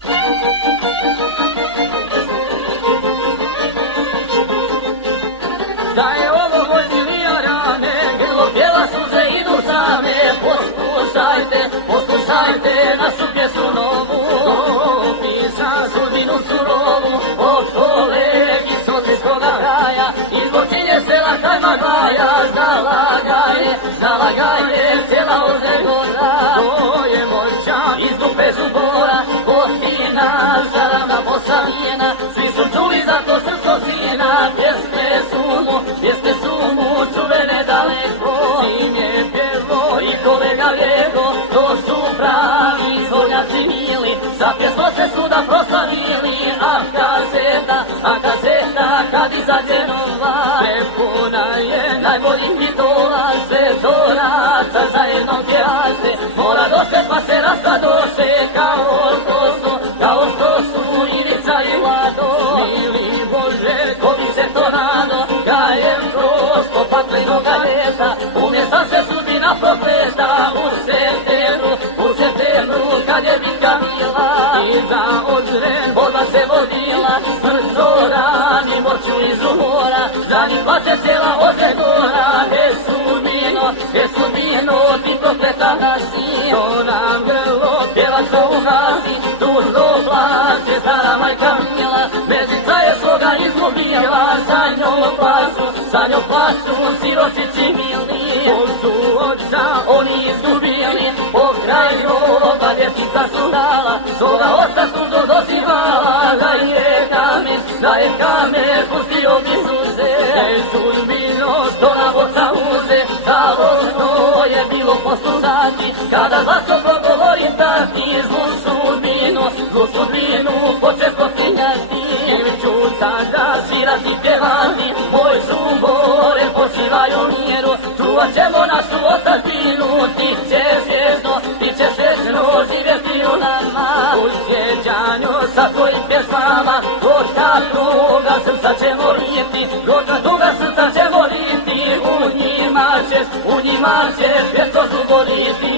Da je ovo moj milijarane, grlo pjeva suze idu same. Poslušajte našu pjesmu novu, pisa sudbinu surovu, od kolegi sotrinskoga kraja, izbog činje sela Hajma Glaja. Znala ga je cijela Ozegora, to je moj čan iz dupe Zubora, Kotina, žaravna Posavijena, svi su čuli za to srpskog sina. Pjesme su mu čuvene daleko, im je pjevo i kolega Vjego, to su pravi izvornjaci mili, sa pjesmo se svuda proslavili. A kaseta kad izađe nova, prepuna je najboljih mitova, sve do rata zajedno pjevaše, mora doše pa se rastadoše, kao što su Ivica i Vlado. Mili Bože, ko bi se to nado, gajem prosto paklenoga ljeta, umjesto se sudbina propleta, u septembru kad je bitka mila, i za odžren borba se vodila, smrto rani moću iz umora, za njih plače cijela Ozegora. Sudbino, ti prokletana si, to nam grlo pjevačko ugasi, tužno plaće stara majka mila, Mezica je svoga izgubila, sa njom plaću siročići mili. Svog su oca oni izgubili, pokraj groba dječica su dala, svoga oca tužno dozivala, da je kamen pustio mi suze. Sudbino, što nam oca uze, to je bilo poslušati, kada zlato progovorim taki, zlu sudbinu poče proklinjati. Ću sada svirati, pjevati, moj Zubore počivaju miru, čuvat ćemo našu otačbinu, ti ćeš vječno živjeti u nama. U sjećanju sa tvojim pjesmama, gorka tuga srca će moriti, gorka tuga srca će moriti, u njima ćeš vječno žuboriti.